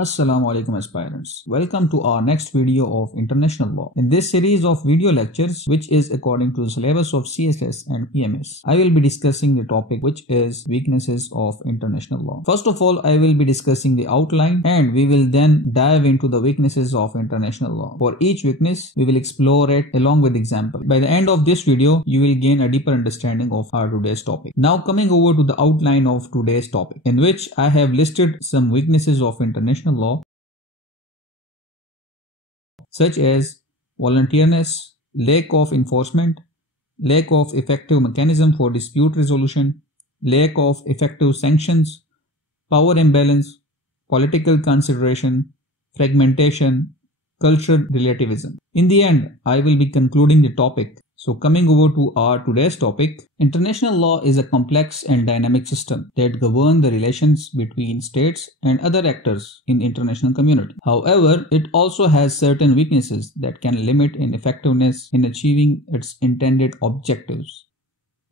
Assalamu alaikum aspirants. Welcome to our next video of international law. In this series of video lectures, which is according to the syllabus of CSS and PMS, I will be discussing the topic which is weaknesses of international law. First of all, I will be discussing the outline and we will then dive into the weaknesses of international law. For each weakness, we will explore it along with example. By the end of this video, you will gain a deeper understanding of our today's topic. Now coming over to the outline of today's topic, in which I have listed some weaknesses of international law, such as voluntariness, lack of enforcement, lack of effective mechanism for dispute resolution, lack of effective sanctions, power imbalance, political consideration, fragmentation, cultural relativism. In the end, I will be concluding the topic. So coming over to our today's topic, international law is a complex and dynamic system that governs the relations between states and other actors in the international community. However, it also has certain weaknesses that can limit its effectiveness in achieving its intended objectives.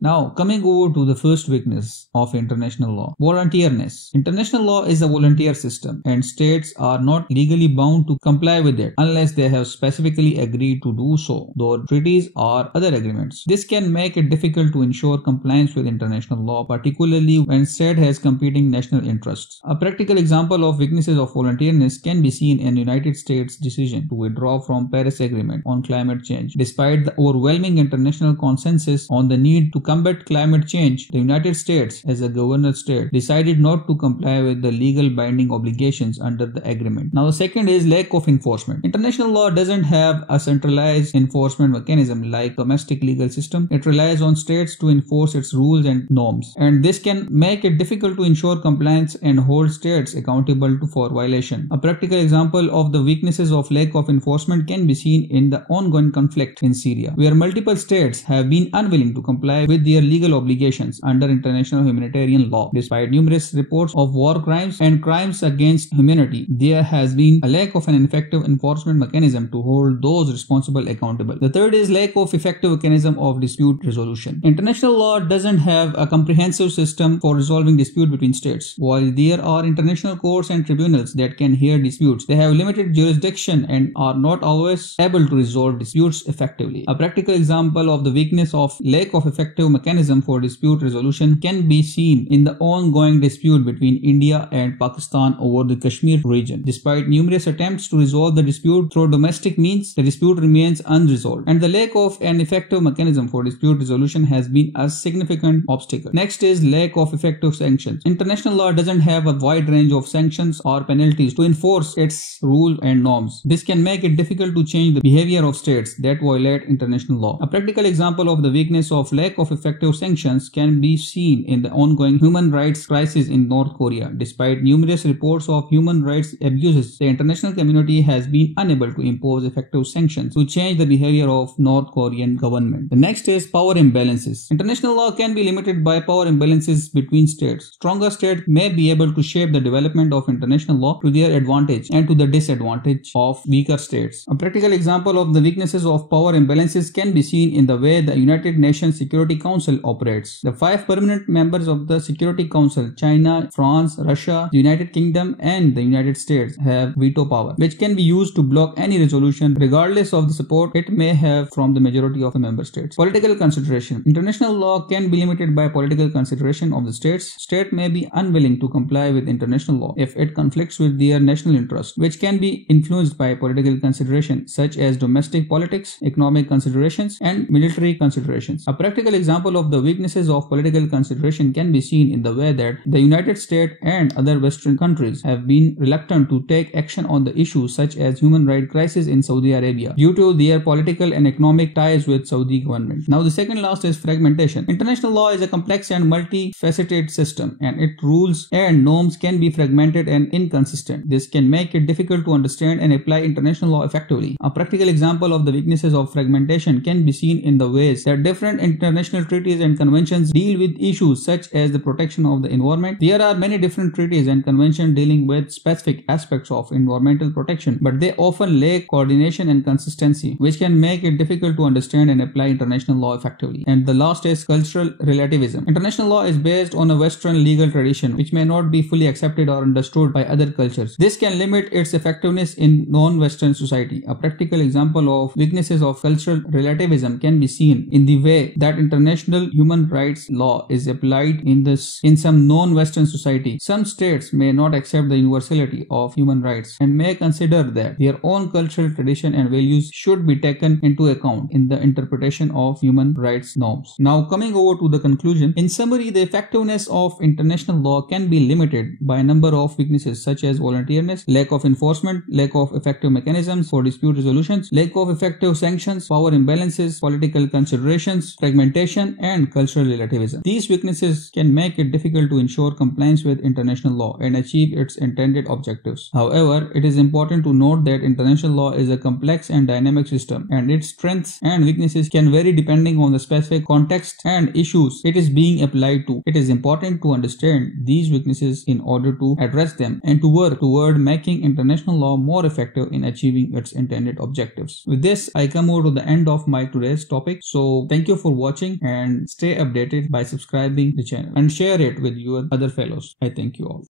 Now, coming over to the first weakness of international law, voluntariness. International law is a volunteer system and states are not legally bound to comply with it unless they have specifically agreed to do so, though treaties or other agreements. This can make it difficult to ensure compliance with international law, particularly when state has competing national interests. A practical example of weaknesses of voluntariness can be seen in the United States' decision to withdraw from Paris Agreement on climate change. Despite the overwhelming international consensus on the need to combat climate change, the United States, as a governor state, decided not to comply with the legal binding obligations under the agreement. Now, the second is lack of enforcement. International law doesn't have a centralized enforcement mechanism like domestic legal system. It relies on states to enforce its rules and norms, and this can make it difficult to ensure compliance and hold states accountable for violation. A practical example of the weaknesses of lack of enforcement can be seen in the ongoing conflict in Syria, where multiple states have been unwilling to comply with their legal obligations under international humanitarian law. Despite numerous reports of war crimes and crimes against humanity, there has been a lack of an effective enforcement mechanism to hold those responsible accountable. The third is lack of effective mechanism of dispute resolution. International law doesn't have a comprehensive system for resolving dispute between states. While there are international courts and tribunals that can hear disputes, they have limited jurisdiction and are not always able to resolve disputes effectively. A practical example of the weakness of lack of effective mechanism for dispute resolution can be seen in the ongoing dispute between India and Pakistan over the Kashmir region. Despite numerous attempts to resolve the dispute through domestic means, the dispute remains unresolved, and the lack of an effective mechanism for dispute resolution has been a significant obstacle. Next is lack of effective sanctions. International law doesn't have a wide range of sanctions or penalties to enforce its rules and norms. This can make it difficult to change the behavior of states that violate international law. A practical example of the weakness of lack of effective sanctions can be seen in the ongoing human rights crisis in North Korea. Despite numerous reports of human rights abuses, the international community has been unable to impose effective sanctions to change the behavior of North Korean government. The next is power imbalances. International law can be limited by power imbalances between states. Stronger states may be able to shape the development of international law to their advantage and to the disadvantage of weaker states. A practical example of the weaknesses of power imbalances can be seen in the way the United Nations Security Council operates. The 5 permanent members of the Security Council, China, France, Russia, the United Kingdom, and the United States, have veto power, which can be used to block any resolution regardless of the support it may have from the majority of the member states. Political consideration. International law can be limited by political consideration of the states. State may be unwilling to comply with international law if it conflicts with their national interest, which can be influenced by political consideration such as domestic politics, economic considerations, and military considerations. A practical example of the weaknesses of political consideration can be seen in the way that the United States and other Western countries have been reluctant to take action on the issues such as human rights crisis in Saudi Arabia due to their political and economic ties with Saudi government. Now, the second last is fragmentation. International law is a complex and multifaceted system, and its rules and norms can be fragmented and inconsistent. This can make it difficult to understand and apply international law effectively. A practical example of the weaknesses of fragmentation can be seen in the ways that different international international treaties and conventions deal with issues such as the protection of the environment. There are many different treaties and conventions dealing with specific aspects of environmental protection, but they often lack coordination and consistency, which can make it difficult to understand and apply international law effectively. And the last is cultural relativism. International law is based on a Western legal tradition, which may not be fully accepted or understood by other cultures. This can limit its effectiveness in non-Western society. A practical example of weaknesses of cultural relativism can be seen in the way that international human rights law is applied in some non-Western society. Some states may not accept the universality of human rights and may consider that their own cultural tradition and values should be taken into account in the interpretation of human rights norms. Now, coming over to the conclusion, in summary, the effectiveness of international law can be limited by a number of weaknesses such as voluntariness, lack of enforcement, lack of effective mechanisms for dispute resolutions, lack of effective sanctions, power imbalances, political considerations, fragmentation, and cultural relativism. These weaknesses can make it difficult to ensure compliance with international law and achieve its intended objectives. However, it is important to note that international law is a complex and dynamic system, and its strengths and weaknesses can vary depending on the specific context and issues it is being applied to. It is important to understand these weaknesses in order to address them and to work toward making international law more effective in achieving its intended objectives. With this, I come over to the end of my today's topic. So thank you for watching and stay updated by subscribing the channel and share it with your other fellows. I thank you all.